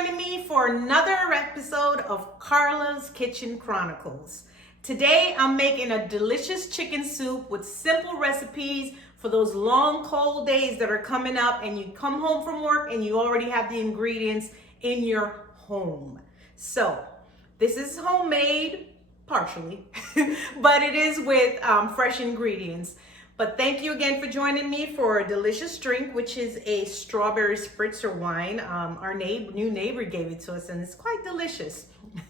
joining me for another episode of Carla's Kitchen Chronicles. Today I'm making a delicious chicken soup with simple recipes for those long cold days that are coming up and you come home from work and you already have the ingredients in your home. So this is homemade, partially, but it is with fresh ingredients. But thank you again for joining me for a delicious drink, which is a strawberry spritzer wine. Our new neighbor gave it to us and it's quite delicious.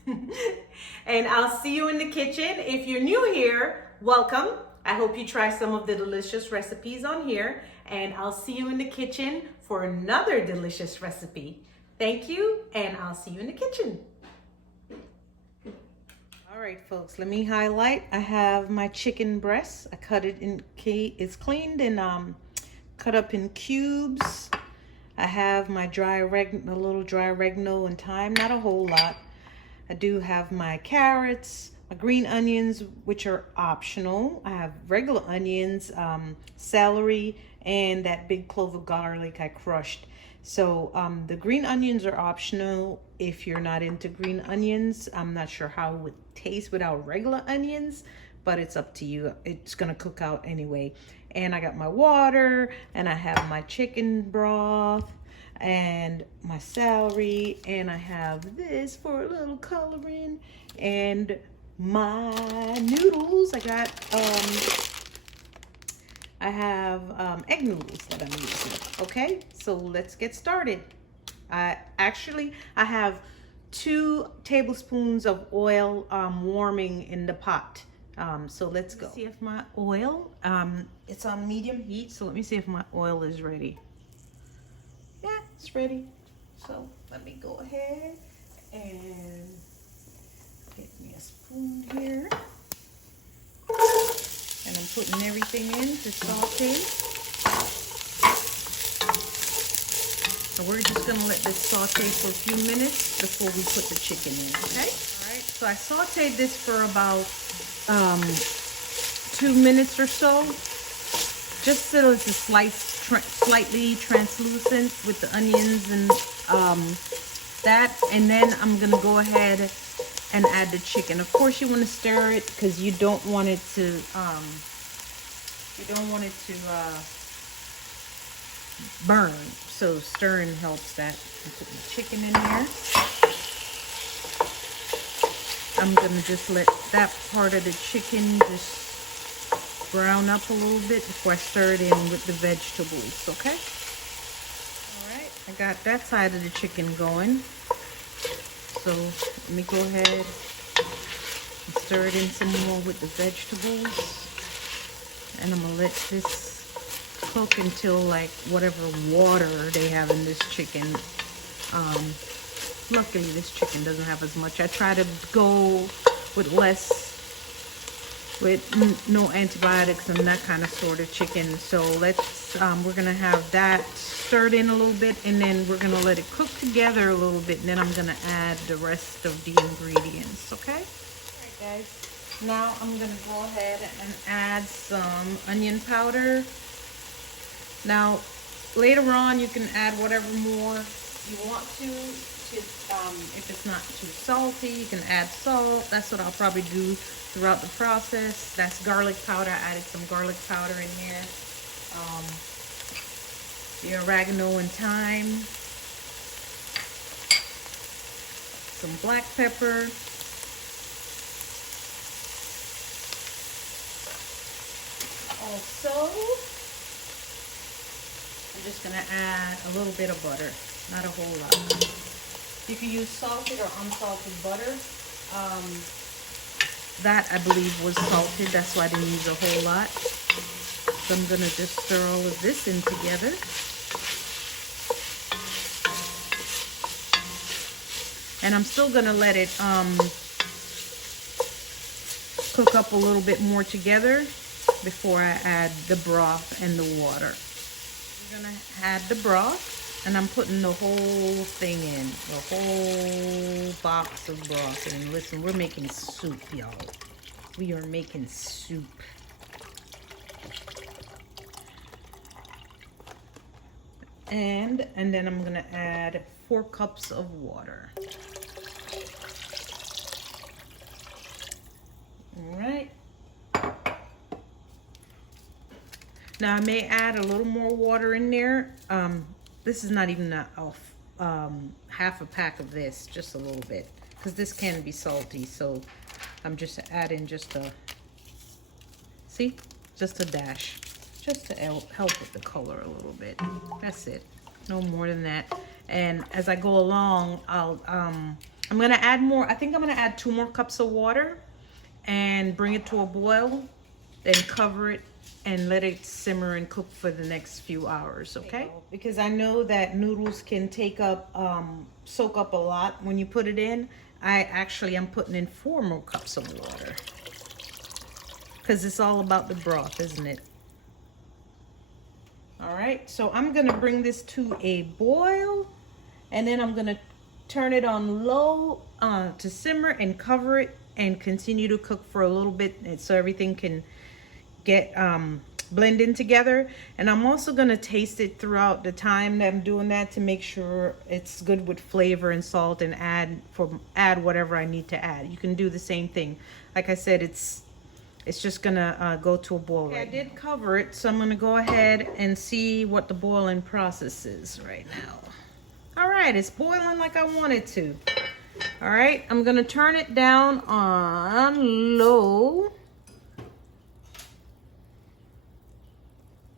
And I'll see you in the kitchen. If you're new here, welcome. I hope you try some of the delicious recipes on here, and I'll see you in the kitchen for another delicious recipe. Thank you, and I'll see you in the kitchen. All right, folks, let me highlight. I have my chicken breast. I cut it in, it's cleaned and cut up in cubes. I have my a little dry oregano and thyme, not a whole lot. I do have my carrots, my green onions, which are optional. I have regular onions, celery, and that big clove of garlic I crushed. So the green onions are optional if you're not into green onions. I'm not sure how it would taste without regular onions, but it's up to you. It's gonna cook out anyway. And I got my water, and I have my chicken broth, and my celery, and I have this for a little coloring, and my noodles. I have egg noodles that I'm using. Okay, so let's get started. I have 2 tablespoons of oil warming in the pot. So let's go. See if my oil, it's on medium heat. So let me see if my oil is ready. Yeah, it's ready. So let me go ahead and get me a spoon here. And I'm putting everything in to saute. So we're just gonna let this saute for a few minutes before we put the chicken in, okay? All right, so I sauteed this for about 2 minutes or so, just so it's slightly translucent with the onions and that. And then I'm gonna go ahead and add the chicken. Of course, you want to stir it because you don't want it to burn. So stirring helps that. I'm putting the chicken in here. I'm gonna just let that part of the chicken just brown up a little bit before I stir it in with the vegetables. Okay. All right. I got that side of the chicken going. So let me go ahead and stir it in some more with the vegetables. And I'm gonna let this cook until like whatever water they have in this chicken. Luckily this chicken doesn't have as much. I try to go with no antibiotics and that kind of sort of chicken. So let's, we're gonna have that stirred in a little bit, and then we're gonna let it cook together a little bit, and then I'm gonna add the rest of the ingredients, okay? All right, guys, now I'm gonna go ahead and add some onion powder. Now, later on, you can add whatever more you want to if it's not too salty, you can add salt. That's what I'll probably do throughout the process. That's garlic powder. I added some garlic powder in here. The oregano and thyme, some black pepper, also I'm just gonna add a little bit of butter, not a whole lot. You can use salted or unsalted butter. That I believe was salted, that's why I didn't use a whole lot. So I'm gonna just stir all of this in together. And I'm still gonna let it cook up a little bit more together before I add the broth and the water. I'm gonna add the broth, and I'm putting the whole thing in, the whole box of broth. And listen, we're making soup, y'all. We are making soup. And then I'm gonna add 4 cups of water. All right. Now I may add a little more water in there. This is not even half a pack of this, just a little bit, because this can be salty. So I'm just adding just a dash, just to help with the color a little bit. That's it, no more than that. And as I go along, I'm gonna add more. I think I'm gonna add 2 more cups of water and bring it to a boil, then cover it and let it simmer and cook for the next few hours, okay? Because I know that noodles can soak up a lot when you put it in. I'm putting in 4 more cups of water, because it's all about the broth, isn't it? All right, so I'm gonna bring this to a boil, and then I'm gonna turn it on low to simmer and cover it and continue to cook for a little bit so everything can get blend in together. And I'm also gonna taste it throughout the time that I'm doing that to make sure it's good with flavor and salt, and add whatever I need to add. You can do the same thing. Like I said, it's just gonna go to a boil. Okay, I did cover it, so I'm gonna go ahead and see what the boiling process is right now. All right, it's boiling like I want it to. All right, I'm gonna turn it down on low.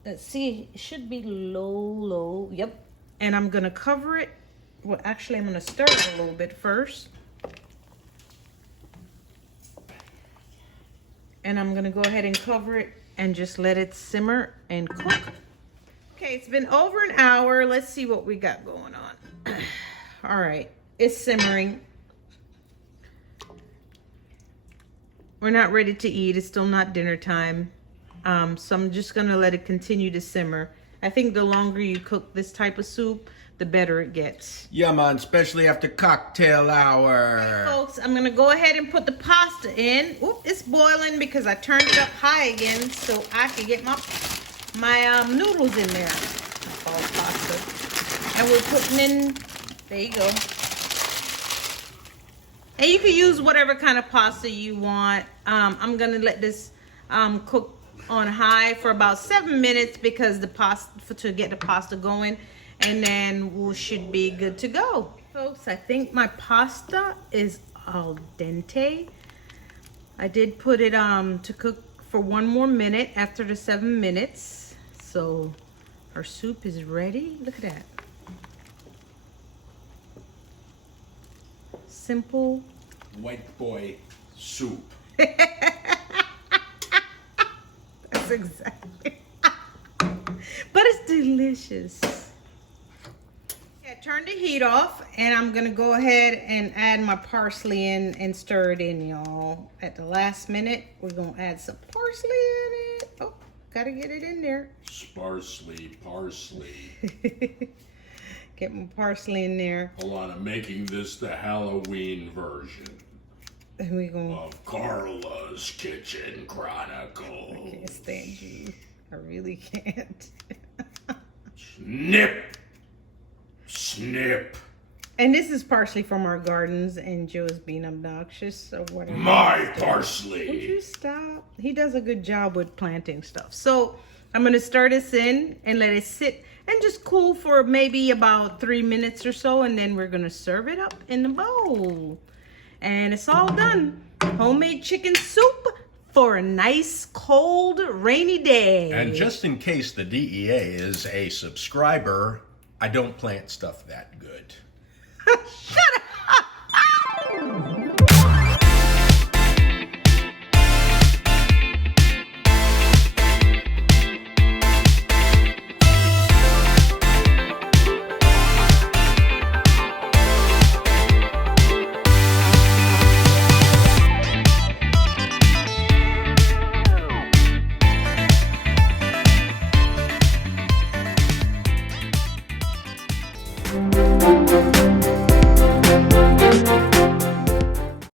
Let's see, it should be low, yep. And I'm gonna cover it. Well, actually, I'm gonna stir it a little bit first. And I'm gonna go ahead and cover it and just let it simmer and cook. Okay, it's been over an hour. Let's see what we got going on. All right, it's simmering. We're not ready to eat. It's still not dinner time. So I'm just gonna let it continue to simmer. I think the longer you cook this type of soup, the better it gets. Yeah, man, especially after cocktail hour. Okay, folks, I'm gonna go ahead and put the pasta in. Oop, it's boiling because I turned it up high again so I can get my noodles in there. That's all pasta. And we're putting in, there you go. And you can use whatever kind of pasta you want. I'm gonna let this cook on high for about 7 minutes because to get the pasta going, and then we should be good to go. Folks, I think my pasta is al dente. I did put it to cook for 1 more minute after the 7 minutes. So our soup is ready. Look at that. Simple White boy soup. That's exactly. But it's delicious. Yeah, turn the heat off, and I'm gonna go ahead and add my parsley in and stir it in, y'all. At the last minute, we're gonna add some parsley in it. Oh, gotta get it in there. Sparsely, parsley. Get my parsley in there. Hold on, I'm making this the Halloween version And we gonna. of Carla's Kitchen Chronicles. I can't stand you. I really can't. Snip, snip. And this is parsley from our gardens, and Joe's being obnoxious or whatever. My parsley. Would you stop? He does a good job with planting stuff. So I'm gonna stir this in and let it sit and just cool for maybe about 3 minutes or so, and then we're gonna serve it up in the bowl. And it's all done. Homemade chicken soup for a nice, cold, rainy day. And just in case the DEA is a subscriber, I don't plant stuff that good. Shut up!